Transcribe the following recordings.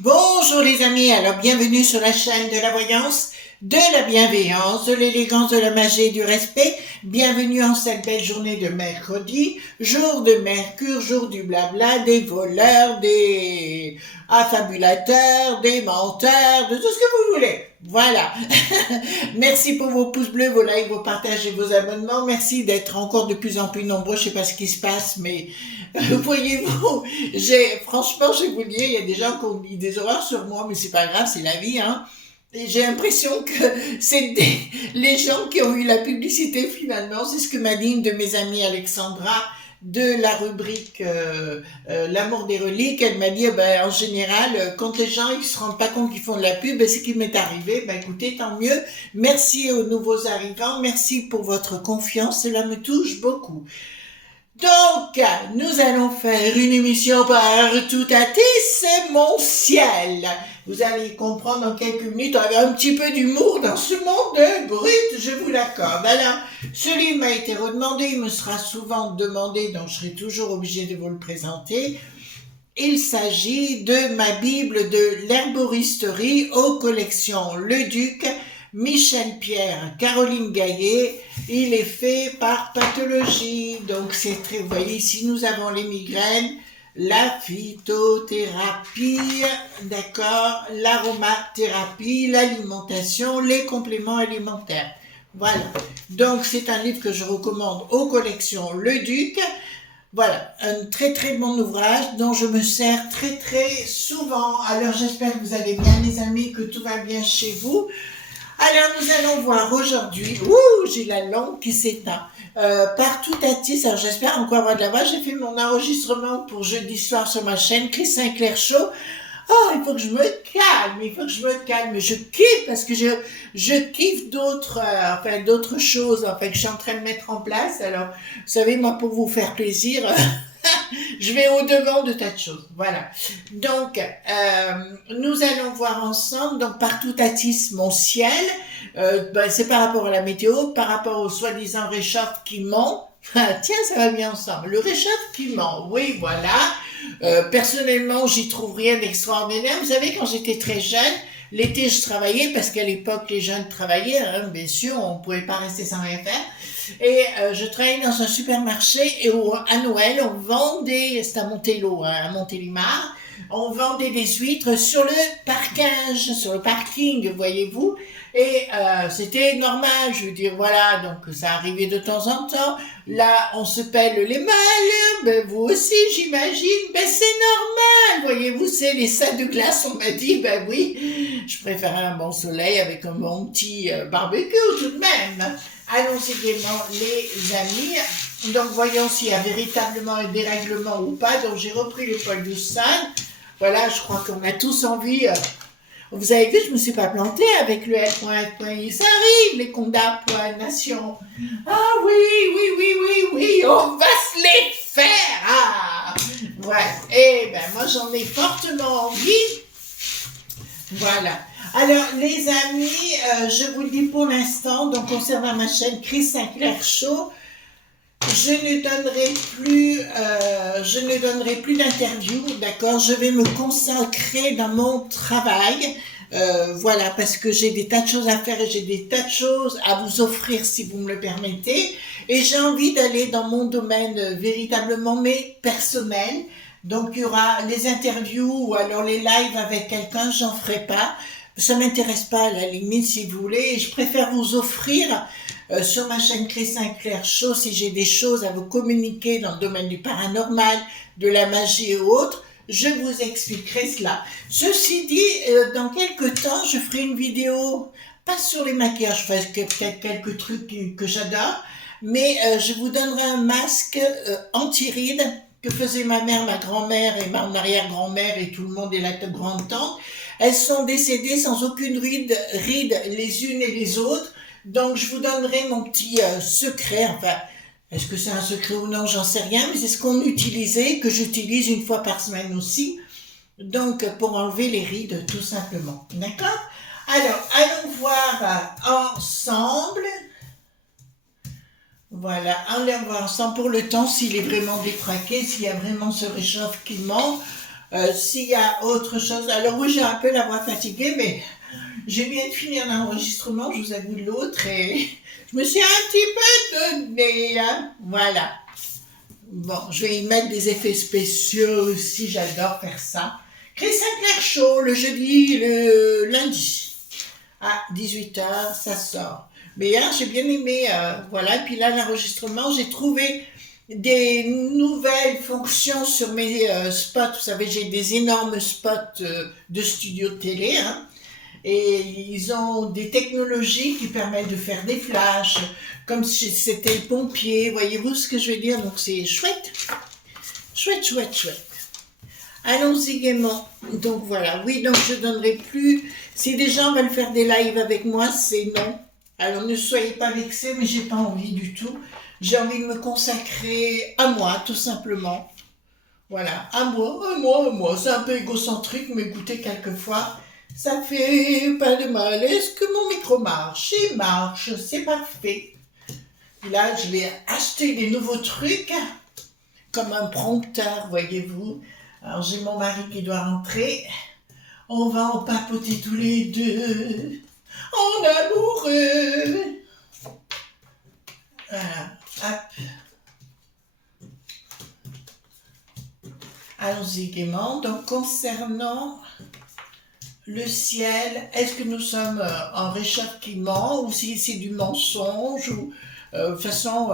Bonjour les amis, alors bienvenue sur la chaîne de la voyance, de la bienveillance, de l'élégance, de la magie et du respect. Bienvenue en cette belle journée de mercredi, jour de Mercure, jour du blabla, des voleurs, des affabulateurs, des menteurs, de tout ce que vous voulez. Voilà. Merci pour vos pouces bleus, vos likes, vos partages et vos abonnements. Merci d'être encore de plus en plus nombreux. Je sais pas ce qui se passe, mais voyez-vous, franchement, je vais vous le dire, il y a des gens qui ont mis des horreurs sur moi, mais c'est pas grave, c'est la vie, hein. Et j'ai l'impression que les gens qui ont eu la publicité finalement, c'est ce que m'a dit une de mes amies Alexandra de la rubrique L'amour des reliques. Elle m'a dit, en général, quand les gens ils se rendent pas compte qu'ils font de la pub, c'est ce qui m'est arrivé. Écoutez, tant mieux. Merci aux nouveaux arrivants, merci pour votre confiance, cela me touche beaucoup. Donc, nous allons faire une émission partout à c'est mon ciel. Vous allez comprendre en quelques minutes, on avait un petit peu d'humour dans ce monde brut, je vous l'accorde. Alors, ce livre m'a été redemandé, il me sera souvent demandé, donc je serai toujours obligé de vous le présenter. Il s'agit de ma Bible de l'herboristerie aux collections Le Duc, Michel Pierre, Caroline Gaillet. Il est fait par pathologie. Donc c'est très, vous voyez ici nous avons les migraines, la phytothérapie, d'accord, l'aromathérapie, l'alimentation, les compléments alimentaires. Voilà. Donc c'est un livre que je recommande aux collections Le Duc. Voilà, un très très bon ouvrage dont je me sers très très souvent. Alors j'espère que vous allez bien les amis, que tout va bien chez vous. Alors nous allons voir aujourd'hui, j'ai la langue qui s'éteint, partout à Tis. Alors j'espère encore avoir de la voix. J'ai fait mon enregistrement pour jeudi soir sur ma chaîne, Chris Sinclair Show. Oh, il faut que je me calme, je kiffe parce que je kiffe d'autres choses, que je suis en train de mettre en place. Alors, vous savez, moi, pour vous faire plaisir, je vais au-devant de tas de choses. Voilà. Donc, nous allons voir ensemble, donc, partout Tis, mon ciel. C'est par rapport à la météo, par rapport au soi-disant réchauffe qui ment. Tiens, ça va bien ensemble. Le réchauffe qui ment, oui, voilà. Personnellement, j'y trouve rien d'extraordinaire. Vous savez, quand j'étais très jeune, l'été, je travaillais parce qu'à l'époque, les jeunes travaillaient, hein, bien sûr, on pouvait pas rester sans rien faire. Et je travaillais dans un supermarché et à Noël, on vendait, c'était à Montello, hein, à Montélimar, on vendait des huîtres sur le parkage, sur le parking, voyez-vous. Et c'était normal, je veux dire, voilà, donc ça arrivait de temps en temps. Là, on se pèle les malles, vous aussi, j'imagine, c'est normal, voyez-vous, c'est les salles de glace, on m'a dit, oui, je préférais un bon soleil avec un bon petit barbecue tout de même. Allons-y gaiement, les amis. Donc, voyons s'il y a véritablement un dérèglement ou pas. Donc, j'ai repris le poil de salle. Voilà, je crois qu'on a tous envie... Vous avez vu, je ne me suis pas plantée avec le L.F.I. Ça arrive, les condamnations. Ah oui, on va se les faire. Ah, ouais. Moi, j'en ai fortement envie. Voilà. Alors, les amis, je vous le dis pour l'instant, donc concernant ma chaîne Chris Sinclair Show, je ne donnerai plus d'interviews, d'accord. Je vais me consacrer dans mon travail, voilà, parce que j'ai des tas de choses à faire et j'ai des tas de choses à vous offrir si vous me le permettez. Et j'ai envie d'aller dans mon domaine véritablement, mais personnel. Donc il y aura les interviews ou alors les lives avec quelqu'un, j'en ferai pas. Ça m'intéresse pas à la limite si vous voulez. Je préfère vous offrir sur ma chaîne Chris Sinclair Show, si j'ai des choses à vous communiquer dans le domaine du paranormal, de la magie et autres, je vous expliquerai cela. Ceci dit, dans quelques temps, je ferai une vidéo, pas sur les maquillages, je ferai peut-être quelques trucs que j'adore, mais je vous donnerai un masque anti-rides que faisait ma mère, ma grand-mère et ma arrière-grand-mère et tout le monde et la grande-tante. Elles sont décédées sans aucune ride les unes et les autres. Donc, je vous donnerai mon petit secret. Est-ce que c'est un secret ou non, j'en sais rien, mais c'est ce qu'on utilisait, que j'utilise une fois par semaine aussi. Donc, pour enlever les rides, tout simplement. D'accord? Alors, allons voir ensemble. Voilà, allons voir ensemble pour le temps, s'il est vraiment détraqué, s'il y a vraiment ce réchauffe qui ment. S'il y a autre chose, alors oui, j'ai un peu la voix fatiguée, mais je viens de finir l'enregistrement, je vous avoue l'autre, et je me suis un petit peu donnée, hein. Voilà. Bon, je vais y mettre des effets spéciaux aussi, j'adore faire ça. Chris Sinclair Show, le jeudi, le lundi, à 18h, ça sort. Mais hier, j'ai bien aimé, voilà, et puis là, l'enregistrement, j'ai trouvé des nouvelles fonctions sur mes spots. Vous savez, j'ai des énormes spots de studio de télé, hein, et ils ont des technologies qui permettent de faire des flashs, comme si c'était le pompier. Voyez-vous ce que je veux dire? Donc c'est chouette, chouette, chouette, chouette. Allons-y gaiement. Donc voilà, oui, donc je donnerai plus. Si des gens veulent faire des lives avec moi, c'est non. Alors ne soyez pas vexés, mais j'ai pas envie du tout. J'ai envie de me consacrer à moi, tout simplement. Voilà, à moi, à moi, à moi. C'est un peu égocentrique, mais écoutez, quelquefois, ça fait pas de mal. Est-ce que mon micro marche? Il marche, c'est parfait. Là, je vais acheter des nouveaux trucs, comme un prompteur, voyez-vous. Alors, j'ai mon mari qui doit rentrer. On va en papoter tous les deux, en amoureux. Voilà, hop. Allons-y gaiement. Donc, concernant le ciel, est-ce que nous sommes en réchauffement ou si c'est du mensonge ou de toute façon,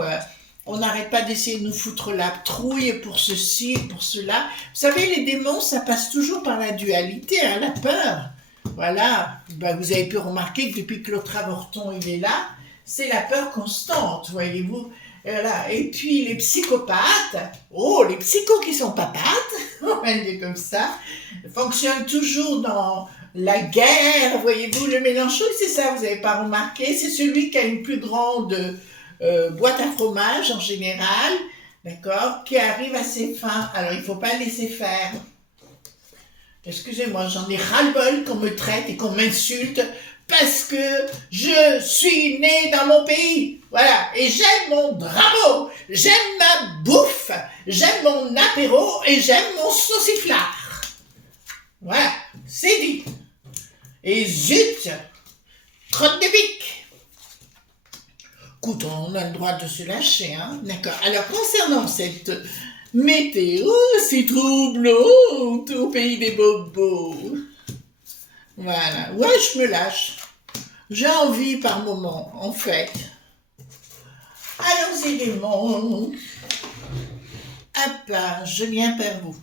on n'arrête pas d'essayer de nous foutre la trouille pour ceci, pour cela. Vous savez, les démons, ça passe toujours par la dualité, hein, la peur. Voilà, ben, vous avez pu remarquer que depuis que l'autre avorton il est là, c'est la peur constante, voyez-vous. Voilà. Et puis les psychopathes, oh, les psychos qui sont papates, on va le dire comme ça, fonctionnent toujours dans la guerre, voyez-vous. Le Mélenchon, c'est ça, vous n'avez pas remarqué, c'est celui qui a une plus grande boîte à fromage en général, d'accord, qui arrive à ses fins. Alors il ne faut pas laisser faire. Excusez-moi, j'en ai ras-le-bol qu'on me traite et qu'on m'insulte parce que je suis né dans mon pays. Voilà, et j'aime mon drapeau, j'aime ma bouffe, j'aime mon apéro et j'aime mon sauciflard. Voilà, c'est dit. Et zut, crotte de bique. Écoute, on a le droit de se lâcher, hein, d'accord. Alors, concernant cette météo, c'est troublante au pays des bobos. Voilà, ouais, je me lâche. J'ai envie par moment, en fait. Allons-y, démons. Hop, je viens vers vous.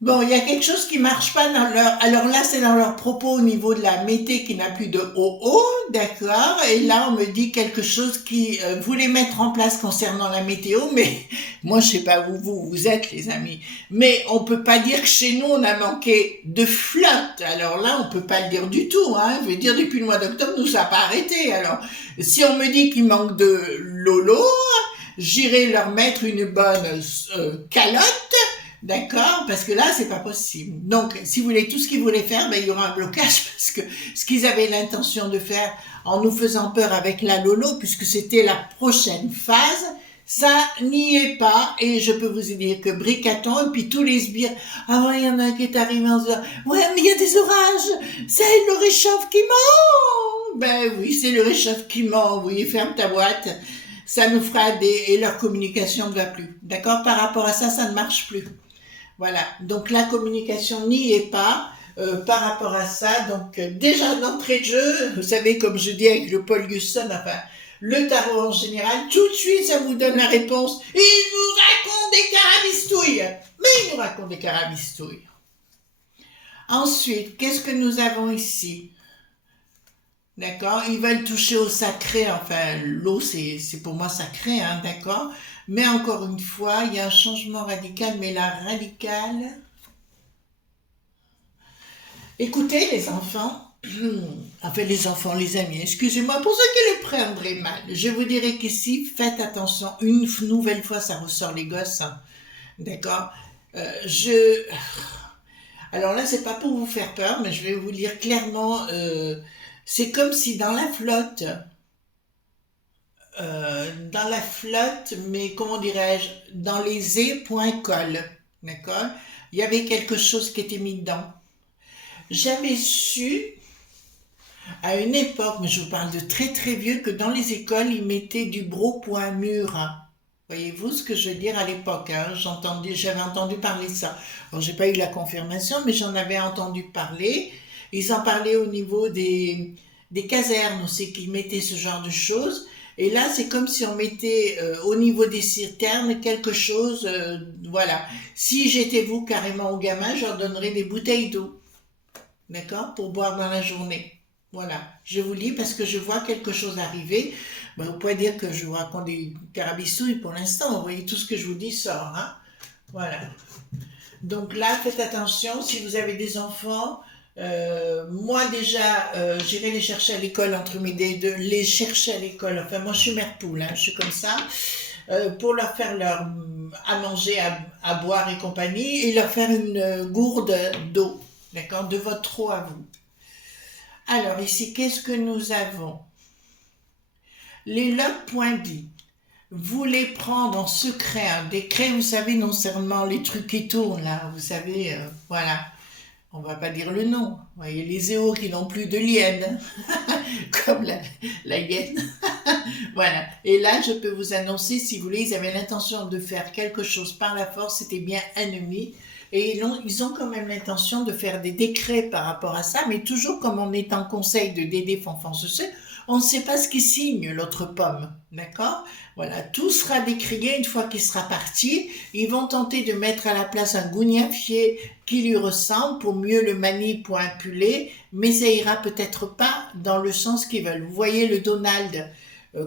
Bon, il y a quelque chose qui marche pas dans leur... Alors là, c'est dans leur propos au niveau de la mété qui n'a plus de OO, d'accord. Et là, on me dit quelque chose qui voulait mettre en place concernant la météo, mais moi, je sais pas où vous êtes, les amis. Mais on peut pas dire que chez nous, on a manqué de flotte. Alors là, on peut pas le dire du tout, hein. Je veux dire, depuis le mois d'octobre, nous, ça n'a pas arrêté. Alors, si on me dit qu'il manque de lolo, j'irai leur mettre une bonne calotte. D'accord? Parce que là, c'est pas possible. Donc, si vous voulez tout ce qu'ils voulaient faire, ben, il y aura un blocage parce que ce qu'ils avaient l'intention de faire en nous faisant peur avec la Lolo, puisque c'était la prochaine phase, ça n'y est pas. Et je peux vous dire que Bricaton et puis tous les sbires, ah ouais, il y en a un qui est arrivé en disant, ouais, mais il y a des orages, c'est le réchauffe qui ment. Ben oui, c'est le réchauffe qui ment. Oui, ferme ta boîte. Ça nous fera et leur communication ne va plus. D'accord? Par rapport à ça, ça ne marche plus. Voilà, donc la communication n'y est pas par rapport à ça. Donc déjà d'entrée de jeu, vous savez, comme je dis avec le Paul Gusson, enfin le tarot en général, tout de suite ça vous donne la réponse. Il vous raconte des carabistouilles. Mais il nous raconte des carabistouilles. Ensuite, qu'est-ce que nous avons ici? D'accord, ils veulent toucher au sacré, enfin l'eau c'est pour moi sacré, hein, d'accord. Mais encore une fois, il y a un changement radical, mais la radicale... Écoutez les enfants, enfin les enfants, les amis, excusez-moi pour ceux qui le prendraient mal. Je vous dirais qu'ici, faites attention, une nouvelle fois ça ressort les gosses, hein, d'accord. Alors là, c'est pas pour vous faire peur, mais je vais vous dire clairement, c'est comme si dans la flotte, mais comment dirais-je, dans les ais, point colle, d'accord? il y avait quelque chose qui était mis dedans. J'avais su, à une époque, mais je vous parle de très très vieux, que dans les écoles, ils mettaient du broc mûr. Voyez-vous ce que je veux dire à l'époque, hein? J'avais entendu parler de ça. Alors, j'ai pas eu la confirmation, mais j'en avais entendu parler. Ils en parlaient au niveau des casernes aussi, qu'ils mettaient ce genre de choses. Et là, c'est comme si on mettait au niveau des citernes quelque chose, voilà. Si j'étais vous, carrément aux gamins, je leur donnerais des bouteilles d'eau, d'accord, pour boire dans la journée. Voilà, je vous lis parce que je vois quelque chose arriver. Ben, vous pouvez dire que je vous raconte des carabistouilles pour l'instant. Vous voyez, tout ce que je vous dis sort, hein. Voilà. Donc là, faites attention, si vous avez des enfants, moi déjà, j'irai les chercher à l'école entre midi et deux, les chercher à l'école. Enfin, moi je suis mère poule, hein, je suis comme ça, pour leur faire à manger, à boire et compagnie, et leur faire une gourde d'eau, d'accord, de votre eau à vous. Alors ici, qu'est-ce que nous avons? Les lobes.bi. Vous les prendre en secret, un décret, vous savez, non seulement les trucs qui tournent là, vous savez, voilà, on va pas dire le nom, vous voyez, les éos qui n'ont plus de lienne, comme la hyène, voilà, et là je peux vous annoncer, si vous voulez, ils avaient l'intention de faire quelque chose par la force, c'était bien ennemi, et ils ont quand même l'intention de faire des décrets par rapport à ça, mais toujours comme on est en conseil de Dédé Fanfan Sechet, on ne sait pas ce qui signe l'autre pomme, d'accord? Voilà, tout sera décrié une fois qu'il sera parti. Ils vont tenter de mettre à la place un gougnafier qui lui ressemble pour mieux le manipuler, mais ça ira peut-être pas dans le sens qu'ils veulent. Vous voyez le Donald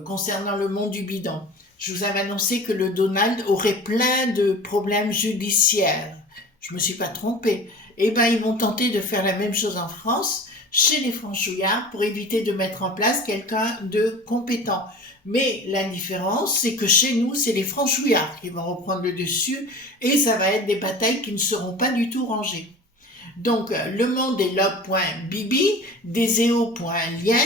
concernant le monde du bidon. Je vous avais annoncé que le Donald aurait plein de problèmes judiciaires. Je me suis pas trompée. Eh ben, ils vont tenter de faire la même chose en France, chez les franchouillards, pour éviter de mettre en place quelqu'un de compétent. Mais la différence, c'est que chez nous, c'est les franchouillards qui vont reprendre le dessus et ça va être des batailles qui ne seront pas du tout rangées. Donc, le monde des lobes.bibi, des eo.lien,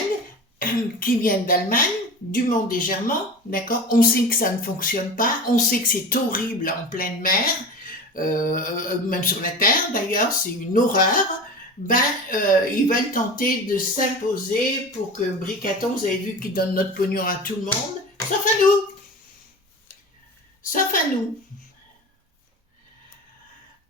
qui viennent d'Allemagne, du monde des Germains, d'accord? On sait que ça ne fonctionne pas, on sait que c'est horrible en pleine mer, même sur la terre d'ailleurs, c'est une horreur. Ils veulent tenter de s'imposer pour que Bricaton, vous avez vu qu'ils donnent notre pognon à tout le monde, sauf à nous. Sauf à nous.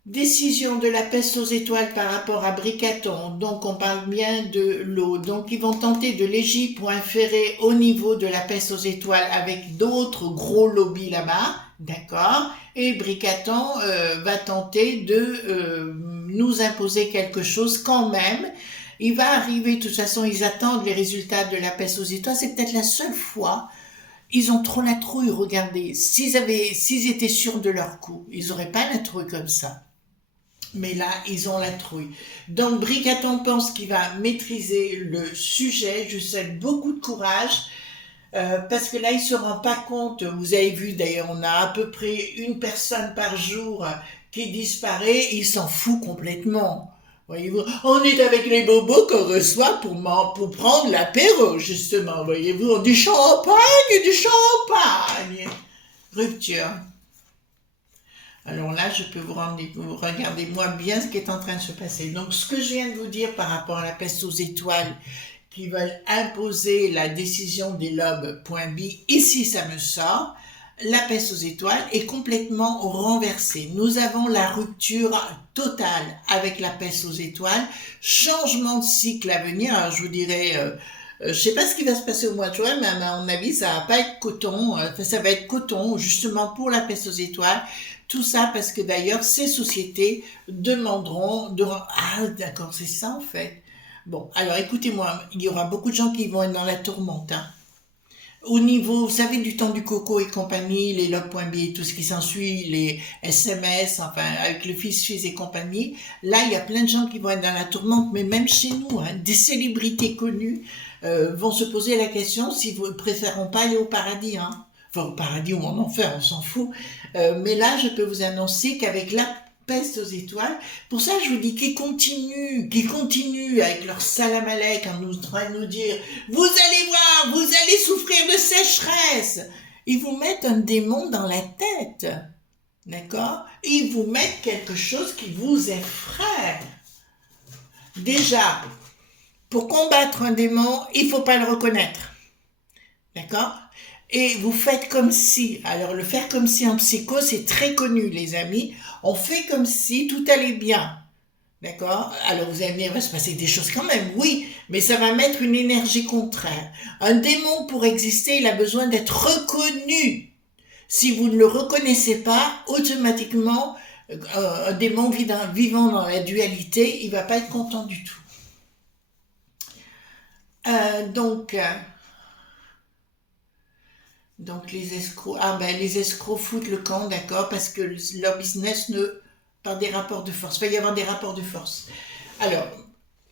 Décision de la peste aux étoiles par rapport à Bricaton, donc on parle bien de l'eau. Donc ils vont tenter de légiférer au niveau de la peste aux étoiles avec d'autres gros lobbies là-bas, d'accord? Et Bricaton va tenter de nous imposer quelque chose quand même. Il va arriver, de toute façon, ils attendent les résultats de la peste aux étoiles. C'est peut-être la seule fois. Ils ont trop la trouille, regardez. S'ils étaient sûrs de leur coup, ils n'auraient pas la trouille comme ça. Mais là, ils ont la trouille. Donc, Bricaton pense qu'il va maîtriser le sujet. Je vous souhaite beaucoup de courage. Parce que là, il se rend pas compte. Vous avez vu, d'ailleurs, on a à peu près une personne par jour qui disparaît. Il s'en fout complètement. Voyez-vous, on est avec les bobos qu'on reçoit pour prendre l'apéro, justement. Voyez-vous, du champagne. Rupture. Alors là, je peux vous regarder moi bien ce qui est en train de se passer. Donc, ce que je viens de vous dire par rapport à la peste aux étoiles, qui veulent imposer la décision des lobes.bi, ici ça me sort, la peste aux étoiles est complètement renversée. Nous avons la rupture totale avec la peste aux étoiles, changement de cycle à venir. Alors je vous dirais, je sais pas ce qui va se passer au mois de juin, mais à mon avis ça va pas être coton, ça va être coton justement pour la peste aux étoiles. Tout ça parce que d'ailleurs ces sociétés demanderont ah d'accord, c'est ça en fait. Bon, alors écoutez-moi, il y aura beaucoup de gens qui vont être dans la tourmente. Hein. Au niveau, vous savez, du temps du coco et compagnie, les log.b, tout ce qui s'ensuit, les SMS, enfin, avec le fils et compagnie, là, il y a plein de gens qui vont être dans la tourmente, mais même chez nous, hein, des célébrités connues vont se poser la question si vous ne préféreront pas aller au paradis. Hein. Enfin, au paradis ou en enfer, on s'en fout. Mais là, je peux vous annoncer qu'avec la peste aux étoiles. Pour ça, je vous dis qu'ils continuent avec leur salam alek en train de nous dire « Vous allez voir, vous allez souffrir de sécheresse !» Ils vous mettent un démon dans la tête. d'accord? Ils vous mettent quelque chose qui vous effraie. Déjà, pour combattre un démon, il ne faut pas le reconnaître, d'accord? Et vous faites comme si, alors le faire comme si en psycho, c'est très connu, les amis. On fait comme si tout allait bien. D'accord? Alors vous allez me dire, il va se passer des choses quand même, oui, mais ça va mettre une énergie contraire. Un démon, pour exister, il a besoin d'être reconnu. Si vous ne le reconnaissez pas, automatiquement, un démon vivant dans la dualité, il va pas être content du tout. Euh, donc, euh, donc les escrocs, les escrocs foutent le camp, d'accord, parce que leur business par des rapports de force, il va y avoir des rapports de force. Alors,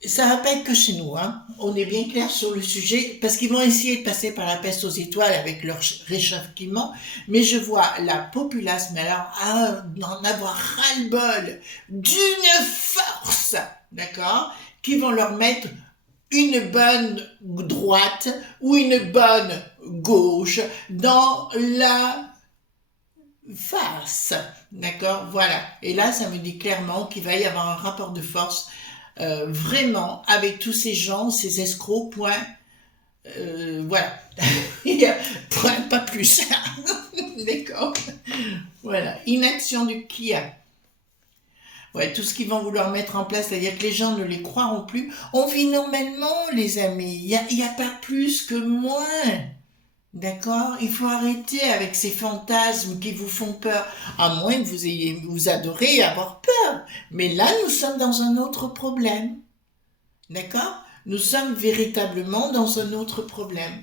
ça va pas être que chez nous, hein. On est bien clair sur le sujet, parce qu'ils vont essayer de passer par la peste aux étoiles avec leur réchauffement, mais je vois la populace, mais alors, d'en avoir ras-le-bol d'une force, d'accord, qui vont leur mettre une bonne droite ou une bonne gauche dans la face, d'accord, voilà. Et là, ça me dit clairement qu'il va y avoir un rapport de force vraiment avec tous ces gens, ces escrocs, point, voilà. Point, pas plus. D'accord. Voilà. Inaction du Kia. Ouais, tout ce qu'ils vont vouloir mettre en place, c'est-à-dire que les gens ne les croiront plus. On vit normalement, les amis. Il y a pas plus que moins. D'accord? Il faut arrêter avec ces fantasmes qui vous font peur. À moins que vous adorez avoir peur. Mais là, nous sommes dans un autre problème. D'accord? Nous sommes véritablement dans un autre problème.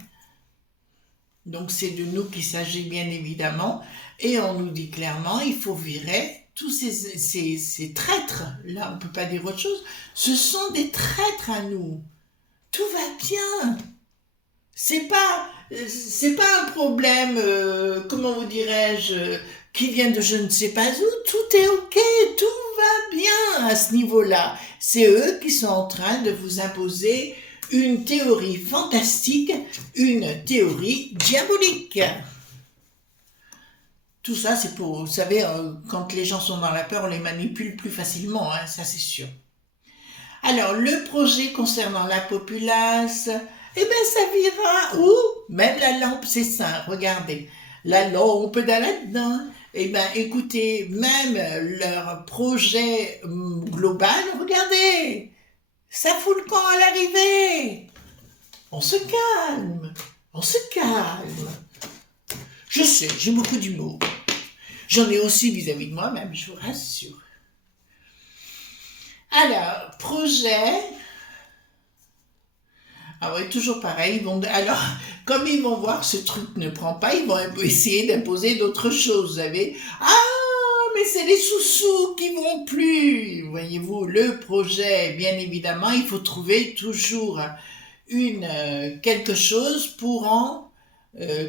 Donc c'est de nous qu'il s'agit bien évidemment. Et on nous dit clairement, il faut virer tous ces traîtres. Là, on ne peut pas dire autre chose. Ce sont des traîtres à nous. Tout va bien. C'est pas un problème, comment vous dirais-je, qui vient de je ne sais pas où. Tout est ok, tout va bien à ce niveau-là. C'est eux qui sont en train de vous imposer une théorie fantastique, une théorie diabolique. Tout ça, c'est pour, vous savez, quand les gens sont dans la peur, on les manipule plus facilement, hein, ça c'est sûr. Alors, le projet concernant la populace, eh bien, ça vira où? Même la lampe, c'est ça, regardez. La lampe là-dedans. Eh bien, écoutez, même leur projet global, regardez, ça fout le camp à l'arrivée. On se calme, on se calme. Je sais, j'ai beaucoup d'humour. J'en ai aussi vis-à-vis de moi-même, je vous rassure. Alors, projet. Ah ouais, toujours pareil. Alors, comme ils vont voir que ce truc ne prend pas, ils vont essayer d'imposer d'autres choses, vous savez. Ah, mais c'est les sous-sous qui vont plus. Voyez-vous, le projet, bien évidemment, il faut trouver toujours quelque chose pour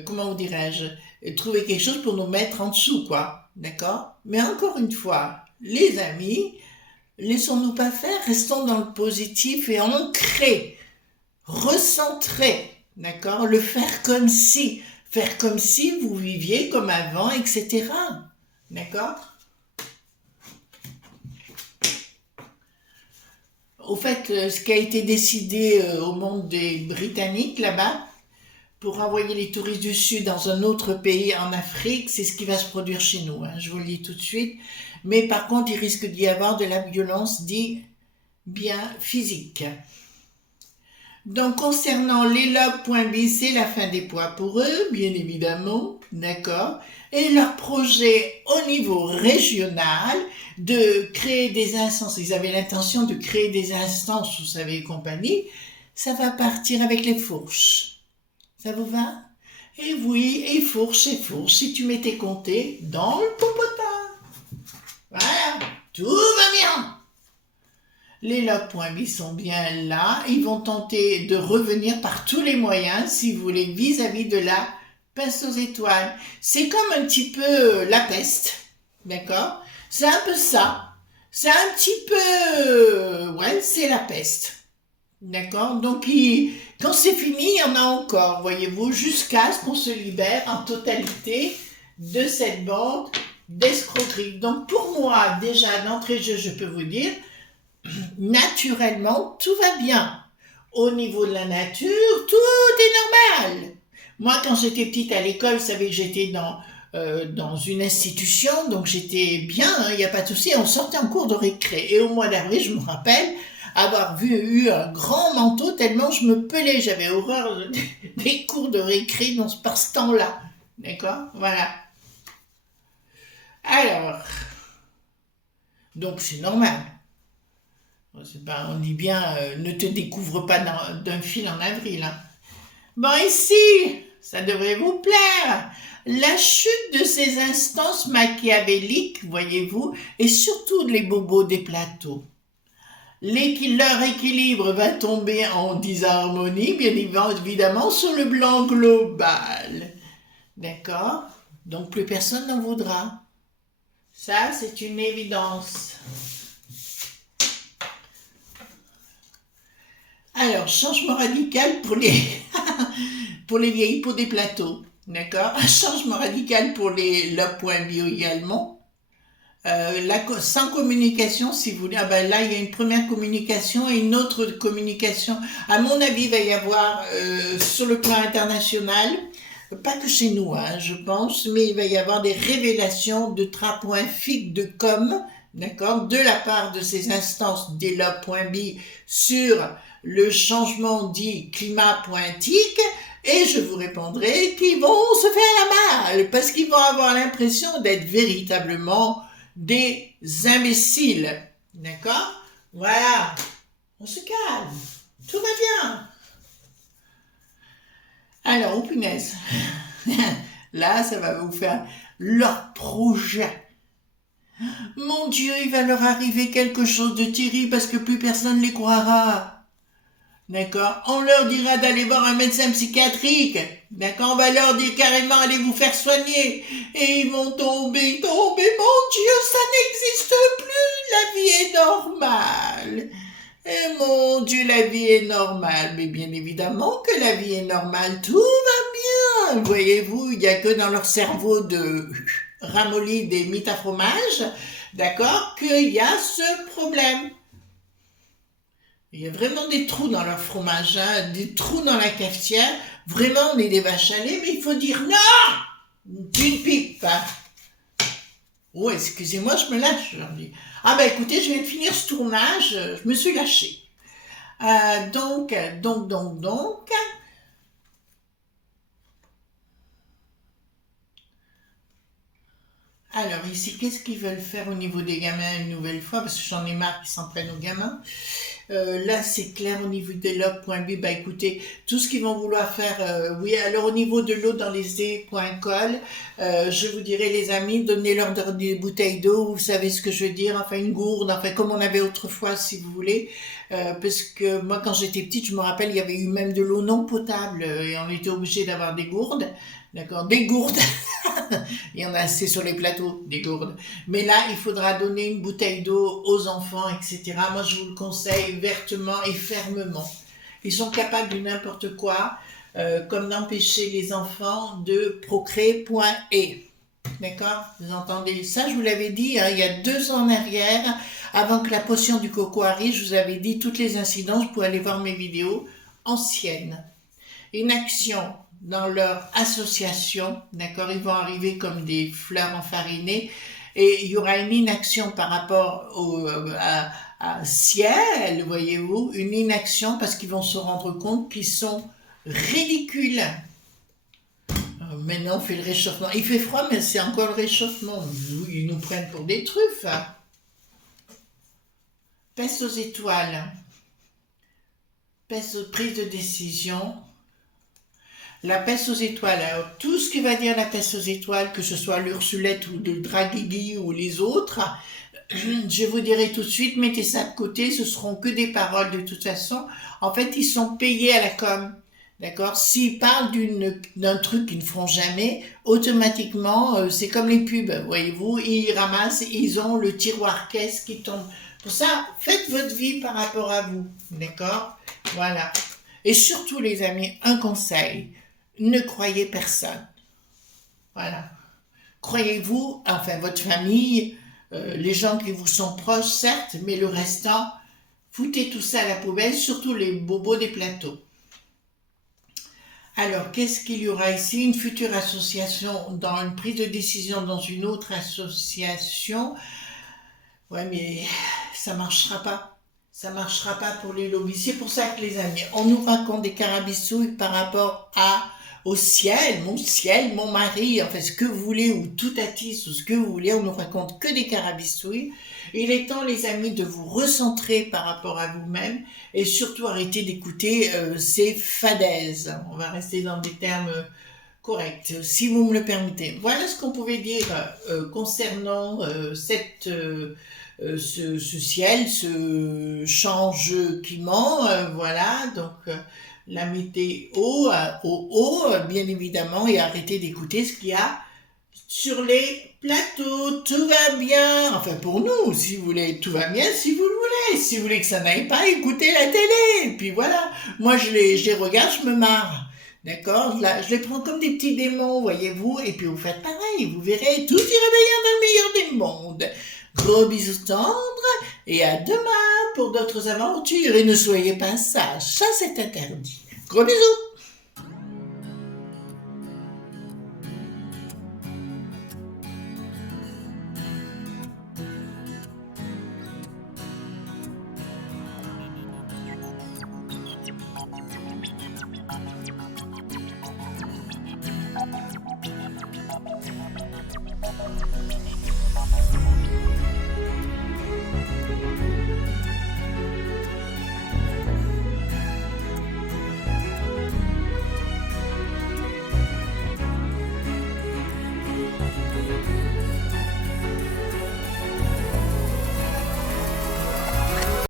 comment vous dirais-je, trouver quelque chose pour nous mettre en dessous, quoi. D'accord? Mais encore une fois, les amis, laissons-nous pas faire, restons dans le positif et ancrés, recentrés, d'accord? Faire comme si vous viviez comme avant, etc. D'accord? Au fait, ce qui a été décidé au monde des Britanniques là-bas, pour envoyer les touristes du Sud dans un autre pays en Afrique, c'est ce qui va se produire chez nous, hein, je vous le dis tout de suite. Mais par contre, il risque d'y avoir de la violence dite bien physique. Donc, concernant les lobes.b, c'est la fin des poids pour eux, bien évidemment, d'accord? Et leur projet au niveau régional de créer des instances, ils avaient l'intention de créer des instances, vous savez, et compagnie, ça va partir avec les fourches. Ça vous va? Et oui, et fourche, si tu m'étais compté dans le popotin. Voilà, tout va bien. Les log.b sont bien là. Ils vont tenter de revenir par tous les moyens, si vous voulez, vis-à-vis de la peste aux étoiles. C'est comme un petit peu la peste, d'accord? C'est un peu ça. C'est un petit peu... ouais, c'est la peste. D'accord? Donc, quand c'est fini, il y en a encore, voyez-vous, jusqu'à ce qu'on se libère en totalité de cette bande d'escroquerie. Donc pour moi, déjà d'entrée de jeu, je peux vous dire, naturellement, tout va bien. Au niveau de la nature, tout est normal. Moi, quand j'étais petite à l'école, vous savez que j'étais dans une institution, donc j'étais bien, il n'y a pas de souci, on sortait en cours de récré. Et au mois d'avril, je me rappelle avoir eu un grand manteau tellement je me pelais, j'avais horreur des cours de récré par ce temps-là. D'accord? Voilà. Alors, donc c'est normal. On dit bien, ne te découvre pas d'un fil en avril. Hein. Bon, ici, ça devrait vous plaire. La chute de ces instances machiavéliques, voyez-vous, et surtout les bobos des plateaux. Leur équilibre va tomber en disharmonie, bien évidemment, sur le blanc global. D'accord? Donc plus personne n'en voudra. Ça, c'est une évidence. Alors, changement radical pour les, pour les vieilles peaux des plateaux. D'accord? Un changement radical pour les lobe.bio également. Sans communication, si vous voulez. Ah ben là, il y a une première communication et une autre communication. À mon avis, il va y avoir, sur le plan international, pas que chez nous, hein, je pense, mais il va y avoir des révélations de trapoints de com', d'accord, de la part de ces instances des lobe.bi sur le changement dit climat pointique, et je vous répondrai qu'ils vont se faire la malle, parce qu'ils vont avoir l'impression d'être véritablement des imbéciles. D'accord? Voilà. On se calme. Tout va bien. Alors, oh punaise. Là, ça va vous faire leur projet. Mon Dieu, il va leur arriver quelque chose de terrible parce que plus personne ne les croira. D'accord? On leur dira d'aller voir un médecin psychiatrique. D'accord? On va leur dire carrément, allez vous faire soigner. Et ils vont tomber. Mon Dieu, ça n'existe plus. La vie est normale. Et mon Dieu, la vie est normale. Mais bien évidemment que la vie est normale. Tout va bien. Voyez-vous, il n'y a que dans leur cerveau de ramolli des mythes à fromage, d'accord, qu'il y a ce problème. Il y a vraiment des trous dans leur fromage, hein, des trous dans la cafetière. Vraiment, on est des vaches à lait, mais il faut dire non! Tu ne pipes pas. Oh, excusez-moi, je me lâche, je leur dis. Ah ben écoutez, je viens de finir ce tournage, je me suis lâchée. Donc. Alors ici, qu'est-ce qu'ils veulent faire au niveau des gamins une nouvelle fois? Parce que j'en ai marre qu'ils s'en prennent aux gamins. Là, c'est clair au niveau des logs.b. Bah écoutez, tout ce qu'ils vont vouloir faire, oui. Alors au niveau de l'eau dans les e.col, je vous dirais les amis, donnez-leur des bouteilles d'eau. Vous savez ce que je veux dire? Enfin une gourde, enfin comme on avait autrefois, si vous voulez. Parce que moi, quand j'étais petite, je me rappelle, il y avait eu même de l'eau non potable et on était obligé d'avoir des gourdes. D'accord, des gourdes. Il y en a assez sur les plateaux, des gourdes. Mais là, il faudra donner une bouteille d'eau aux enfants, etc. Moi, je vous le conseille vertement et fermement. Ils sont capables de n'importe quoi, comme d'empêcher les enfants de procréer. D'accord? Vous entendez? Ça, je vous l'avais dit, hein, il y a 2 ans en arrière, avant que la potion du coco arrive, je vous avais dit toutes les incidences. Vous pouvez aller voir mes vidéos anciennes. Une action dans leur association, d'accord, ils vont arriver comme des fleurs enfarinées, et il y aura une inaction par rapport à ciel, voyez-vous, une inaction parce qu'ils vont se rendre compte qu'ils sont ridicules. Maintenant, on fait le réchauffement. Il fait froid, mais c'est encore le réchauffement. Ils nous prennent pour des truffes. Hein. Peste aux étoiles. Prise de décision. La peste aux étoiles. Alors, tout ce qui va dire la peste aux étoiles, que ce soit l'Ursulette ou le Dragigui ou les autres, je vous dirai tout de suite, mettez ça de côté, ce seront que des paroles de toute façon. En fait, ils sont payés à la com'. D'accord? S'ils parlent d'un truc qu'ils ne feront jamais, automatiquement, c'est comme les pubs, voyez-vous, ils ramassent, ils ont le tiroir caisse qui tombe. Pour ça, faites votre vie par rapport à vous. D'accord? Voilà. Et surtout, les amis, un conseil. Ne croyez personne. Voilà. croyez-vous, enfin votre famille, les gens qui vous sont proches, certes, mais le restant, foutez tout ça à la poubelle, surtout les bobos des plateaux. Alors, qu'est-ce qu'il y aura ici? Une future association dans une prise de décision dans une autre association. Ouais, mais ça marchera pas. Ça marchera pas pour les lobbies. C'est pour ça que les amis, on nous raconte des carabistouilles par rapport au ciel, mon mari, enfin ce que vous voulez, ou tout attise, ou ce que vous voulez, on nous raconte que des carabistouilles. Il est temps, les amis, de vous recentrer par rapport à vous-même et surtout arrêter d'écouter ces fadaises. On va rester dans des termes corrects, si vous me le permettez. Voilà ce qu'on pouvait dire concernant ce ciel, ce change qui ment, voilà, donc la météo au haut, bien évidemment, et arrêtez d'écouter ce qu'il y a sur les plateaux. Tout va bien, enfin pour nous, si vous voulez, tout va bien si vous le voulez. Si vous voulez que ça n'aille pas, écoutez la télé, et puis voilà. Moi, je les regarde, je me marre. D'accord? Là, je les prends comme des petits démons, voyez-vous, et puis vous faites pareil, vous verrez, tout ira bien dans le meilleur des mondes. Gros bisous tendres, et à demain pour d'autres aventures, et ne soyez pas sages, ça c'est interdit. Gros bisous!